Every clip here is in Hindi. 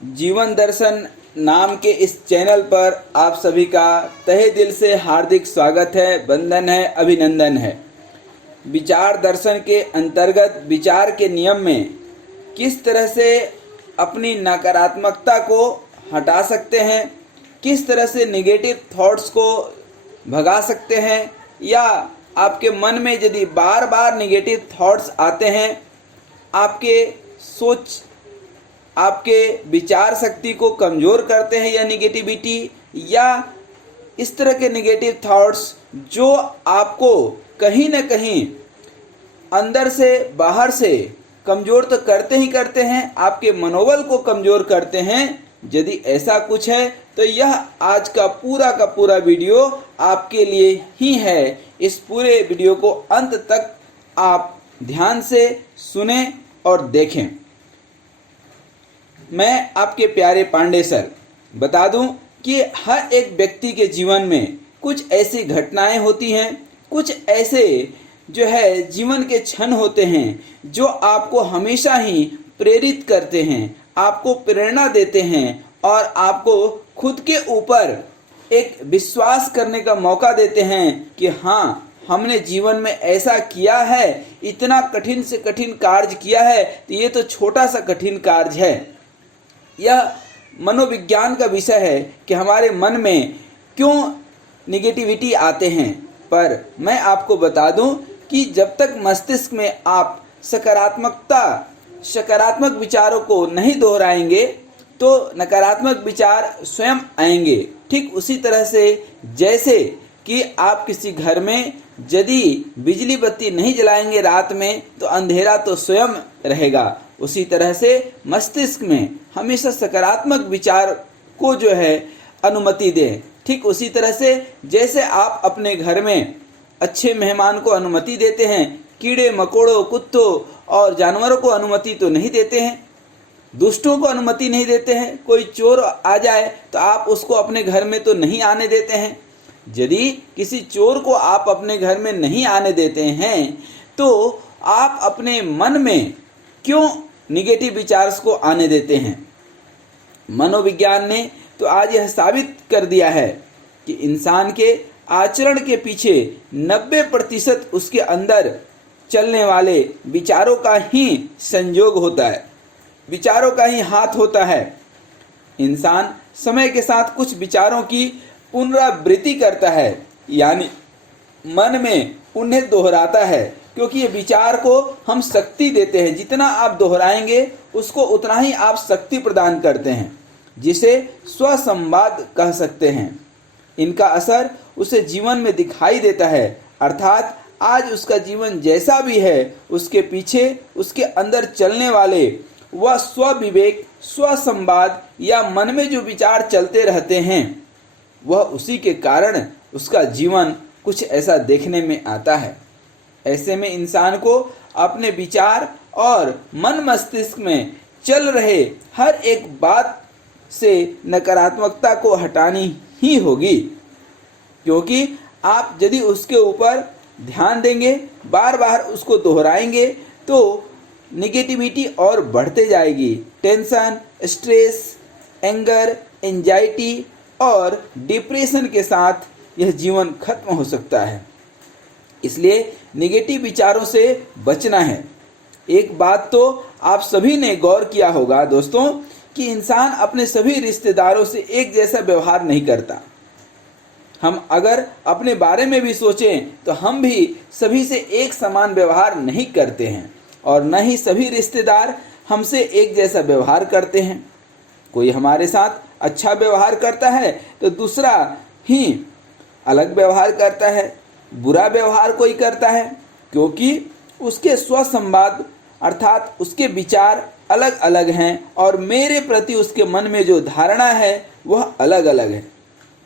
जीवन दर्शन नाम के इस चैनल पर आप सभी का तहे दिल से हार्दिक स्वागत है, वंदन है, अभिनंदन है। विचार दर्शन के अंतर्गत विचार के नियम में किस तरह से अपनी नकारात्मकता को हटा सकते हैं, किस तरह से नेगेटिव थॉट्स को भगा सकते हैं, या आपके मन में यदि बार बार नेगेटिव थॉट्स आते हैं, आपके विचार शक्ति को कमज़ोर करते हैं या निगेटिविटी, या इस तरह के नेगेटिव थॉट्स जो आपको कहीं ना कहीं अंदर से बाहर से कमज़ोर तो करते ही करते हैं, आपके मनोबल को कमज़ोर करते हैं। यदि ऐसा कुछ है तो यह आज का पूरा वीडियो आपके लिए ही है। इस पूरे वीडियो को अंत तक आप ध्यान से सुने और देखें। मैं आपके प्यारे पांडे सर बता दूं कि हर एक व्यक्ति के जीवन में कुछ ऐसी घटनाएं होती हैं, कुछ ऐसे जो है जीवन के क्षण होते हैं जो आपको हमेशा ही प्रेरित करते हैं, आपको प्रेरणा देते हैं और आपको खुद के ऊपर एक विश्वास करने का मौका देते हैं कि हाँ, हमने जीवन में ऐसा किया है, इतना कठिन से कठिन कार्य किया है, तो ये तो छोटा सा कठिन कार्य है। यह मनोविज्ञान का विषय है कि हमारे मन में क्यों निगेटिविटी आते हैं। पर मैं आपको बता दूं कि जब तक मस्तिष्क में आप सकारात्मक विचारों को नहीं दोहराएंगे तो नकारात्मक विचार स्वयं आएंगे। ठीक उसी तरह से जैसे कि आप किसी घर में यदि बिजली बत्ती नहीं जलाएंगे रात में तो अंधेरा तो स्वयं रहेगा, उसी तरह से मस्तिष्क में हमेशा सकारात्मक विचार को जो है अनुमति दें। ठीक उसी तरह से जैसे आप अपने घर में अच्छे मेहमान को अनुमति देते हैं, कीड़े मकोड़ों, कुत्तों और जानवरों को अनुमति तो नहीं देते हैं, दुष्टों को अनुमति नहीं देते हैं। कोई चोर आ जाए तो आप उसको अपने घर में तो नहीं आने देते हैं। यदि किसी चोर को आप अपने घर में नहीं आने देते हैं तो आप अपने मन में क्यों निगेटिव विचार को आने देते हैं। मनोविज्ञान ने तो आज यह साबित कर दिया है कि इंसान के आचरण के पीछे 90% उसके अंदर चलने वाले विचारों का ही संयोग होता है, विचारों का ही हाथ होता है। इंसान समय के साथ कुछ विचारों की पुनरावृत्ति करता है, यानी मन में उन्हें दोहराता है, क्योंकि ये विचार को हम शक्ति देते हैं। जितना आप दोहराएंगे उसको उतना ही आप शक्ति प्रदान करते हैं, जिसे स्वसंवाद कह सकते हैं। इनका असर उसे जीवन में दिखाई देता है, अर्थात आज उसका जीवन जैसा भी है उसके पीछे उसके अंदर चलने वाले वह स्वविवेक, स्वसंवाद या मन में जो विचार चलते रहते हैं वह उसी के कारण उसका जीवन कुछ ऐसा देखने में आता है। ऐसे में इंसान को अपने विचार और मन मस्तिष्क में चल रहे हर एक बात से नकारात्मकता को हटानी ही होगी, क्योंकि आप यदि उसके ऊपर ध्यान देंगे, बार बार उसको दोहराएंगे तो निगेटिविटी और बढ़ते जाएगी। टेंशन, स्ट्रेस, एंगर, एंजाइटी और डिप्रेशन के साथ यह जीवन खत्म हो सकता है। इसलिए नेगेटिव विचारों से बचना है। एक बात तो आप सभी ने गौर किया होगा दोस्तों कि इंसान अपने सभी रिश्तेदारों से एक जैसा व्यवहार नहीं करता। हम अगर अपने बारे में भी सोचें तो हम भी सभी से एक समान व्यवहार नहीं करते हैं, और न ही सभी रिश्तेदार हमसे एक जैसा व्यवहार करते हैं। कोई हमारे साथ अच्छा व्यवहार करता है तो दूसरा ही अलग व्यवहार करता है, बुरा व्यवहार कोई करता है, क्योंकि उसके स्वसंवाद अर्थात उसके विचार अलग अलग हैं और मेरे प्रति उसके मन में जो धारणा है वह अलग अलग है।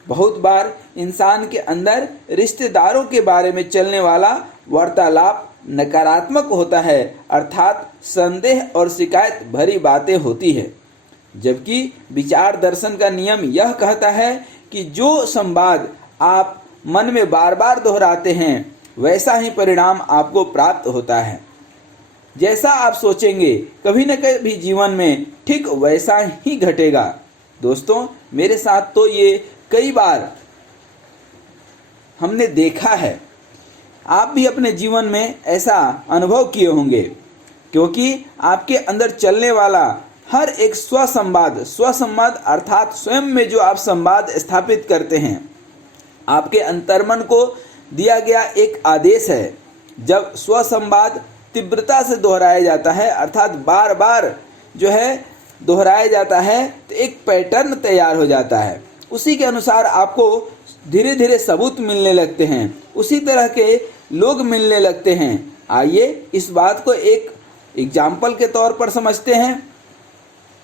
बहुत बार इंसान के अंदर रिश्तेदारों के बारे में चलने वाला वार्तालाप नकारात्मक होता है, अर्थात संदेह और शिकायत भरी बातें होती है, जबकि विचार दर्शन का नियम यह कहता है कि जो संवाद आप मन में बार बार दोहराते हैं वैसा ही परिणाम आपको प्राप्त होता है। जैसा आप सोचेंगे कभी न कभी जीवन में ठीक वैसा ही घटेगा। दोस्तों, मेरे साथ तो ये कई बार हमने देखा है। आप भी अपने जीवन में ऐसा अनुभव किए होंगे, क्योंकि आपके अंदर चलने वाला हर एक स्वसंवाद अर्थात स्वयं में जो आप संवाद स्थापित करते हैं, आपके अंतर्मन को दिया गया एक आदेश है। जब स्वसंवाद तीव्रता से दोहराया जाता है अर्थात बार बार जो है दोहराया जाता है, तो एक पैटर्न तैयार हो जाता है। उसी के अनुसार आपको धीरे धीरे सबूत मिलने लगते हैं, उसी तरह के लोग मिलने लगते हैं। आइए इस बात को एक एग्जाम्पल के तौर पर समझते हैं।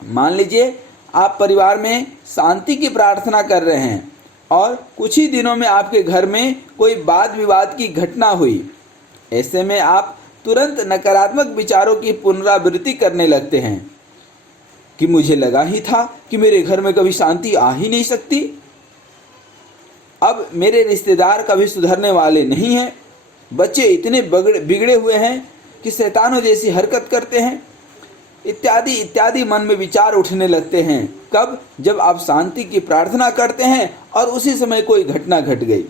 मान लीजिए आप परिवार में शांति की प्रार्थना कर रहे हैं और कुछ ही दिनों में आपके घर में कोई वाद विवाद की घटना हुई। ऐसे में आप तुरंत नकारात्मक विचारों की पुनरावृत्ति करने लगते हैं कि मुझे लगा ही था कि मेरे घर में कभी शांति आ ही नहीं सकती, अब मेरे रिश्तेदार कभी सुधरने वाले नहीं हैं, बच्चे इतने बिगड़े हुए हैं कि शैतानों जैसी हरकत करते हैं, इत्यादि इत्यादि मन में विचार उठने लगते हैं। कब? जब आप शांति की प्रार्थना करते हैं और उसी समय कोई घटना घट गई,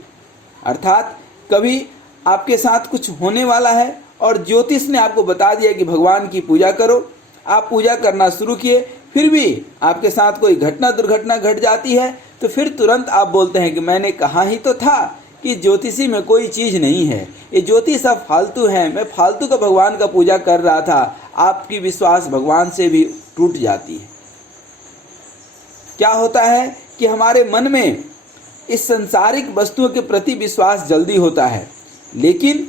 अर्थात कभी आपके साथ कुछ होने वाला है और ज्योतिष ने आपको बता दिया कि भगवान की पूजा करो। आप पूजा करना शुरू किए, फिर भी आपके साथ कोई दुर्घटना घट जाती है, तो फिर तुरंत आप बोलते हैं कि मैंने कहा ही तो था कि ज्योतिषी में कोई चीज़ नहीं है, ये ज्योतिष सब फालतू है, मैं फालतू का भगवान का पूजा कर रहा था। आपकी विश्वास भगवान से भी टूट जाती है। क्या होता है कि हमारे मन में इस संसारिक वस्तुओं के प्रति विश्वास जल्दी होता है, लेकिन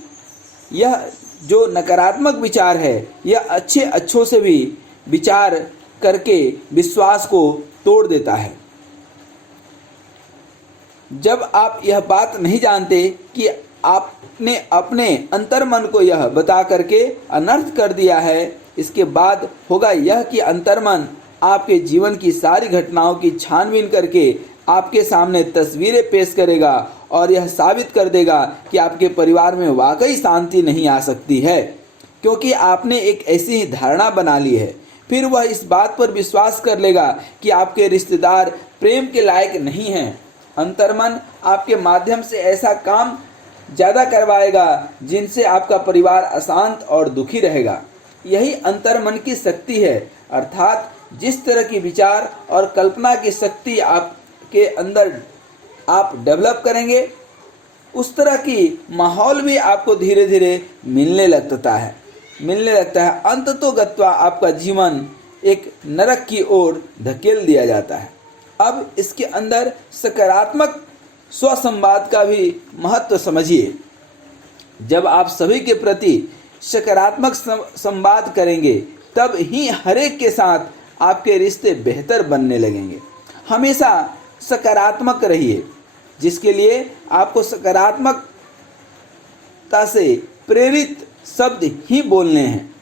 यह जो नकारात्मक विचार है यह अच्छों से भी विचार करके विश्वास को तोड़ देता है। जब आप यह बात नहीं जानते कि आपने अपने अंतर्मन को यह बता करके अनर्थ कर दिया है, इसके बाद होगा यह कि अंतर्मन आपके जीवन की सारी घटनाओं की छानबीन करके आपके सामने तस्वीरें पेश करेगा और यह साबित कर देगा कि आपके परिवार में वाकई शांति नहीं आ सकती है, क्योंकि आपने एक ऐसी ही धारणा बना ली है। फिर वह इस बात पर विश्वास कर लेगा कि आपके रिश्तेदार प्रेम के लायक नहीं हैं। अंतर्मन आपके माध्यम से ऐसा काम ज़्यादा करवाएगा जिनसे आपका परिवार अशांत और दुखी रहेगा। यही अंतर्मन की शक्ति है, अर्थात जिस तरह की विचार और कल्पना की शक्ति आपके अंदर आप डेवलप करेंगे, उस तरह की माहौल भी आपको धीरे धीरे मिलने लगता है। अंततोगत्वा आपका जीवन एक नरक की ओर धकेल दिया जाता है। अब इसके अंदर सकारात्मक स्वसंवाद का भी महत्व समझिए। जब आप सभी के प्रति सकारात्मक संवाद करेंगे, तब ही हरेक के साथ आपके रिश्ते बेहतर बनने लगेंगे। हमेशा सकारात्मक रहिए, जिसके लिए आपको सकारात्मकता से प्रेरित शब्द ही बोलने हैं।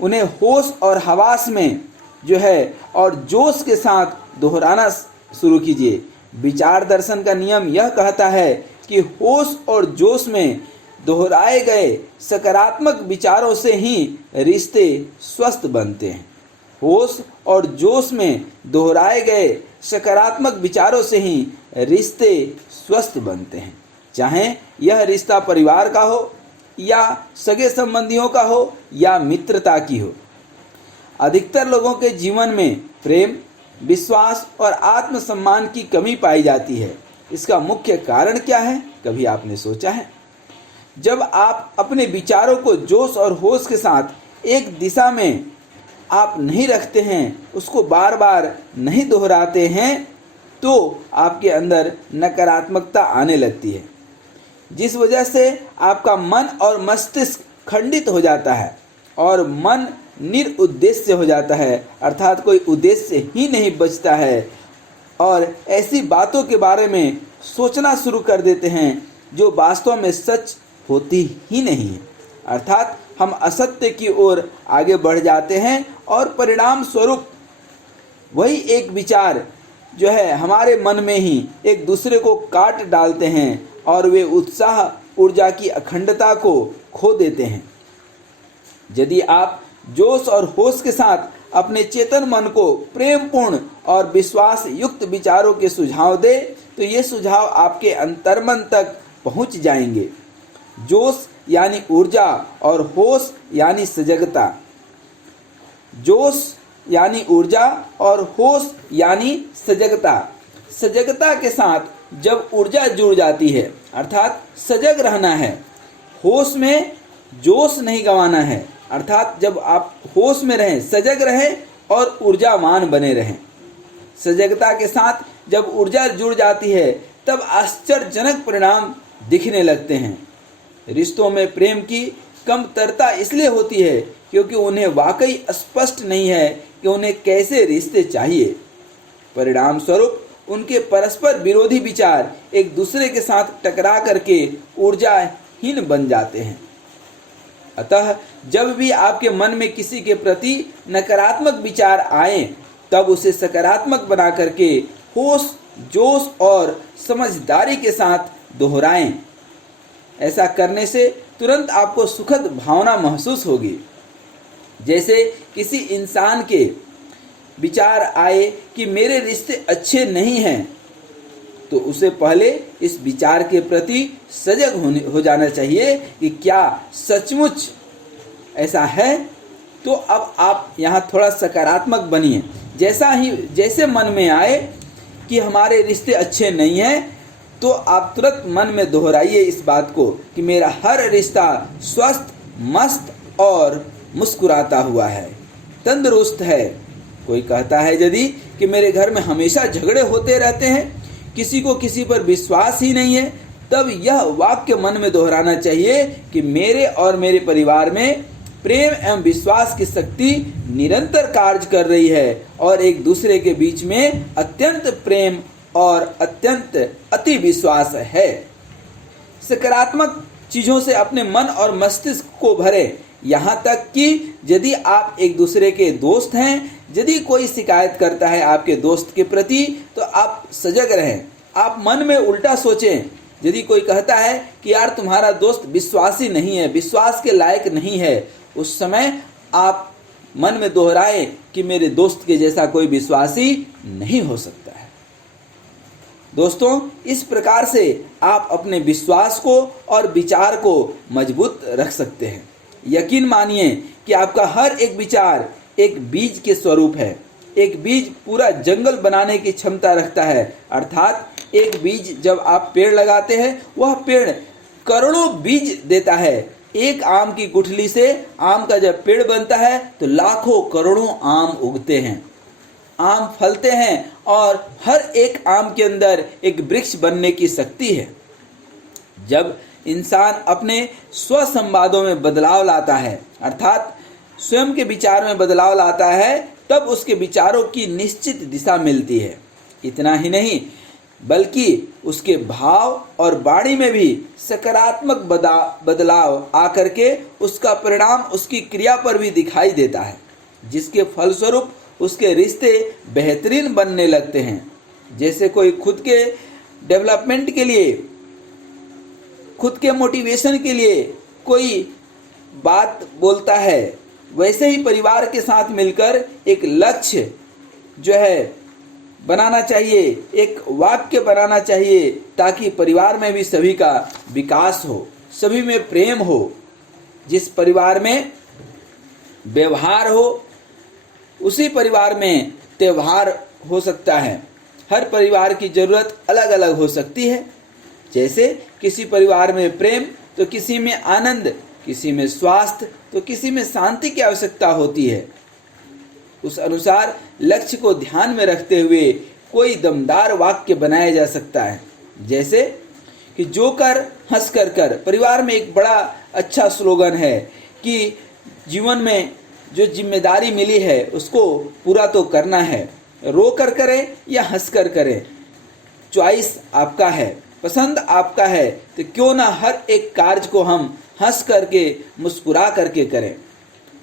उन्हें होश और हवास में जो है और जोश के साथ दोहराना शुरू कीजिए। विचार दर्शन का नियम यह कहता है कि होश और जोश में दोहराए गए सकारात्मक विचारों से ही रिश्ते स्वस्थ बनते हैं। होश और जोश में दोहराए गए सकारात्मक विचारों से ही रिश्ते स्वस्थ बनते हैं, चाहे यह रिश्ता परिवार का हो या सगे संबंधियों का हो या मित्रता की हो। अधिकतर लोगों के जीवन में प्रेम, विश्वास और आत्मसम्मान की कमी पाई जाती है। इसका मुख्य कारण क्या है? कभी आपने सोचा है? जब आप अपने विचारों को जोश और होश के साथ एक दिशा में आप नहीं रखते हैं, उसको बार बार नहीं दोहराते हैं, तो आपके अंदर नकारात्मकता आने लगती है, जिस वजह से आपका मन और मस्तिष्क खंडित हो जाता है और मन निरुद्देश्य हो जाता है, अर्थात कोई उद्देश्य ही नहीं बचता है और ऐसी बातों के बारे में सोचना शुरू कर देते हैं जो वास्तव में सच होती ही नहीं है। अर्थात हम असत्य की ओर आगे बढ़ जाते हैं और परिणाम स्वरूप वही एक विचार जो है हमारे मन में ही एक दूसरे को काट डालते हैं और वे उत्साह ऊर्जा की अखंडता को खो देते हैं। यदि आप जोश और होश के साथ अपने चेतन मन को प्रेमपूर्ण और विश्वास युक्त विचारों के सुझाव दे तो ये सुझाव आपके अंतर्मन तक पहुंच जाएंगे। जोश यानी ऊर्जा और होश यानी सजगता। जोश यानी ऊर्जा और होश यानी सजगता। सजगता के साथ जब ऊर्जा जुड़ जाती है अर्थात सजग रहना है। होश में जोश नहीं गंवाना है अर्थात जब आप होश में रहें, सजग रहें और ऊर्जावान बने रहें। सजगता के साथ जब ऊर्जा जुड़ जाती है तब आश्चर्यजनक परिणाम दिखने लगते हैं। रिश्तों में प्रेम की कमतरता इसलिए होती है क्योंकि उन्हें वाकई स्पष्ट नहीं है कि उन्हें कैसे रिश्ते चाहिए। परिणाम स्वरूप उनके परस्पर विरोधी विचार एक दूसरे के साथ टकरा करके ऊर्जाहीन बन जाते हैं। अतः जब भी आपके मन में किसी के प्रति नकारात्मक विचार आए तब उसे सकारात्मक बना करके होश, जोश और समझदारी के साथ दोहराएं। ऐसा करने से तुरंत आपको सुखद भावना महसूस होगी। जैसे किसी इंसान के विचार आए कि मेरे रिश्ते अच्छे नहीं हैं तो उसे पहले इस विचार के प्रति सजग हो जाना चाहिए कि क्या सचमुच ऐसा है। तो अब आप यहाँ थोड़ा सकारात्मक बनिए। जैसे मन में आए कि हमारे रिश्ते अच्छे नहीं हैं तो आप तुरंत मन में दोहराइए इस बात को कि मेरा हर रिश्ता स्वस्थ, मस्त और मुस्कुराता हुआ है, तंदुरुस्त है। कोई कहता है यदि कि मेरे घर में हमेशा झगड़े होते रहते हैं, किसी को किसी पर विश्वास ही नहीं है, तब यह वाक्य मन में दोहराना चाहिए कि मेरे और मेरे परिवार में प्रेम एवं विश्वास की शक्ति निरंतर कार्य कर रही है और एक दूसरे के बीच में अत्यंत प्रेम और अत्यंत अति विश्वास है। सकारात्मक चीजों से अपने मन और मस्तिष्क को भरें। यहाँ तक कि यदि आप एक दूसरे के दोस्त हैं, यदि कोई शिकायत करता है आपके दोस्त के प्रति तो आप सजग रहें। आप मन में उल्टा सोचें। यदि कोई कहता है कि यार तुम्हारा दोस्त विश्वासी नहीं है, विश्वास के लायक नहीं है, उस समय आप मन में दोहराएं कि मेरे दोस्त के जैसा कोई विश्वासी नहीं हो सकता है। दोस्तों, इस प्रकार से आप अपने विश्वास को और विचार को मजबूत रख सकते हैं। यकीन मानिए कि आपका हर एक विचार एक बीज के स्वरूप है। एक बीज पूरा जंगल बनाने की क्षमता रखता है। अर्थात एक बीज जब आप पेड़ लगाते हैं वह पेड़ करोड़ों बीज देता है। एक आम की गुठली से आम का जब पेड़ बनता है तो लाखों करोड़ों आम उगते हैं, आम फलते हैं और हर एक आम के अंदर एक वृक्ष बनने की शक्ति है। जब इंसान अपने स्वसंवादों में बदलाव लाता है अर्थात स्वयं के विचार में बदलाव लाता है तब उसके विचारों की निश्चित दिशा मिलती है। इतना ही नहीं बल्कि उसके भाव और वाणी में भी सकारात्मक बदलाव आकर के उसका परिणाम उसकी क्रिया पर भी दिखाई देता है, जिसके फलस्वरूप उसके रिश्ते बेहतरीन बनने लगते हैं। जैसे कोई खुद के डेवलपमेंट के लिए, खुद के मोटिवेशन के लिए कोई बात बोलता है, वैसे ही परिवार के साथ मिलकर एक लक्ष्य जो है बनाना चाहिए, एक वाक्य बनाना चाहिए ताकि परिवार में भी सभी का विकास हो, सभी में प्रेम हो। जिस परिवार में व्यवहार हो उसी परिवार में त्यौहार हो सकता है। हर परिवार की जरूरत अलग अलग हो सकती है। जैसे किसी परिवार में प्रेम तो किसी में आनंद, किसी में स्वास्थ्य तो किसी में शांति की आवश्यकता होती है। उस अनुसार लक्ष्य को ध्यान में रखते हुए कोई दमदार वाक्य बनाया जा सकता है। जैसे कि जो कर हंस कर कर। परिवार में एक बड़ा अच्छा स्लोगन है कि जीवन में जो जिम्मेदारी मिली है उसको पूरा तो करना है, रो कर करें या हंस कर करें, चॉइस आपका है, पसंद आपका है, तो क्यों ना हर एक कार्य को हम हंस करके मुस्कुरा करके करें।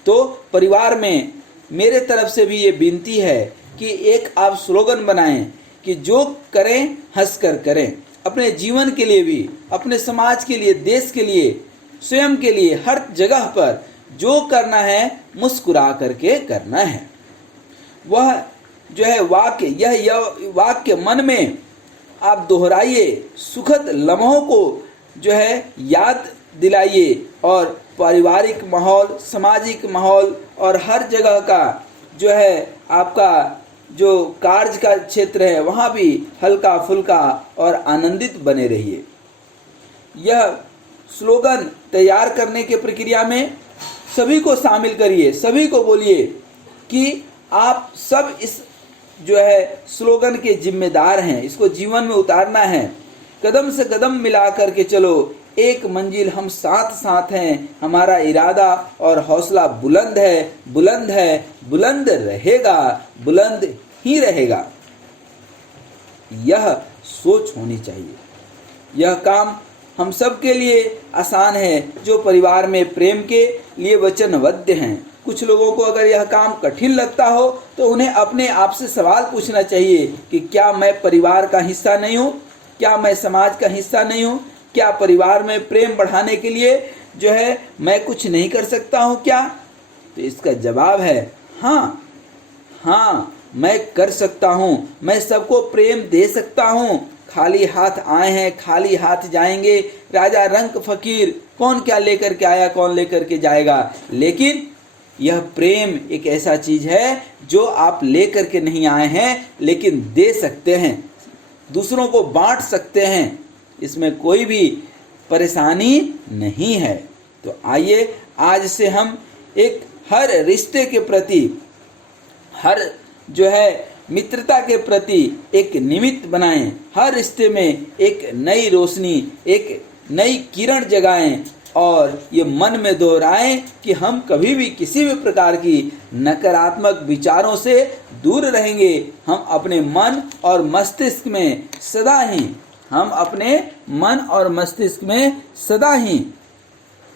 तो परिवार में मेरे तरफ से भी ये विनती है कि एक आप स्लोगन बनाएं कि जो करें हंस कर करें। अपने जीवन के लिए भी, अपने समाज के लिए, देश के लिए, स्वयं के लिए, हर जगह पर जो करना है मुस्कुरा करके करना है। वह जो है वाक्य, यह वाक्य मन में आप दोहराइए, सुखद लम्हों को जो है याद दिलाइए और पारिवारिक माहौल, सामाजिक माहौल और हर जगह का जो है आपका जो कार्य का क्षेत्र है वहाँ भी हल्का फुल्का और आनंदित बने रहिए। यह स्लोगन तैयार करने की प्रक्रिया में सभी को शामिल करिए, सभी को बोलिए कि आप सब इस जो है स्लोगन के जिम्मेदार हैं, इसको जीवन में उतारना है। कदम से कदम मिला करके चलो, एक मंजिल हम साथ साथ हैं, हमारा इरादा और हौसला बुलंद है, बुलंद है, बुलंद रहेगा, बुलंद ही रहेगा। यह सोच होनी चाहिए। यह काम हम सब के लिए आसान है जो परिवार में प्रेम के लिए वचनबद्ध हैं। कुछ लोगों को अगर यह काम कठिन लगता हो तो उन्हें अपने आप से सवाल पूछना चाहिए कि क्या मैं परिवार का हिस्सा नहीं हूँ, क्या मैं समाज का हिस्सा नहीं हूँ, क्या परिवार में प्रेम बढ़ाने के लिए जो है मैं कुछ नहीं कर सकता हूँ क्या? तो इसका जवाब है हाँ, हाँ मैं कर सकता हूँ, मैं सबको प्रेम दे सकता हूँ। खाली हाथ आए हैं, खाली हाथ जाएंगे। राजा रंक फकीर, कौन क्या लेकर के आया, कौन लेकर के जाएगा। लेकिन यह प्रेम एक ऐसा चीज है जो आप लेकर के नहीं आए हैं, लेकिन दे सकते हैं, दूसरों को बांट सकते हैं, इसमें कोई भी परेशानी नहीं है। तो आइए आज से हम एक हर रिश्ते के प्रति, हर जो है मित्रता के प्रति एक निमित्त बनाएं, हर रिश्ते में एक नई रोशनी, एक नई किरण जगाएं और ये मन में दोहराएं कि हम कभी भी किसी भी प्रकार की नकारात्मक विचारों से दूर रहेंगे। हम अपने मन और मस्तिष्क में सदा ही, हम अपने मन और मस्तिष्क में सदा ही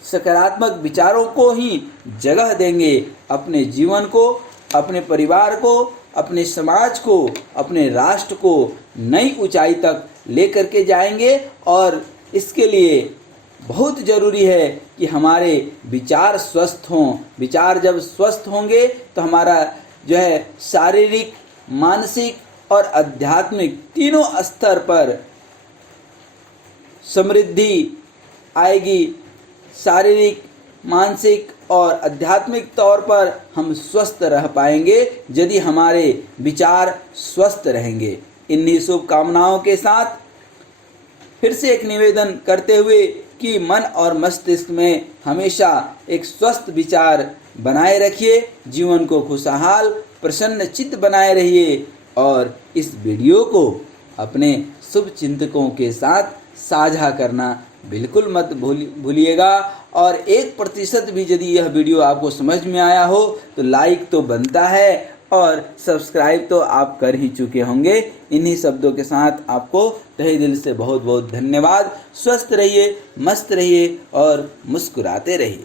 सकारात्मक विचारों को ही जगह देंगे। अपने जीवन को, अपने परिवार को, अपने समाज को, अपने राष्ट्र को नई ऊंचाई तक लेकर के जाएंगे। और इसके लिए बहुत ज़रूरी है कि हमारे विचार स्वस्थ हों। विचार जब स्वस्थ होंगे तो हमारा जो है शारीरिक, मानसिक और आध्यात्मिक तीनों स्तर पर समृद्धि आएगी। शारीरिक, मानसिक और आध्यात्मिक तौर पर हम स्वस्थ रह पाएंगे यदि हमारे विचार स्वस्थ रहेंगे। इन्हीं शुभकामनाओं के साथ फिर से एक निवेदन करते हुए कि मन और मस्तिष्क में हमेशा एक स्वस्थ विचार बनाए रखिए, जीवन को खुशहाल प्रसन्न चित्त बनाए रहिए और इस वीडियो को अपने शुभ चिंतकों के साथ साझा करना बिल्कुल मत भूलिएगा। और 1% भी यदि यह वीडियो आपको समझ में आया हो तो लाइक तो बनता है और सब्सक्राइब तो आप कर ही चुके होंगे। इन्हीं शब्दों के साथ आपको तहे दिल से बहुत बहुत धन्यवाद। स्वस्थ रहिए, मस्त रहिए और मुस्कुराते रहिए।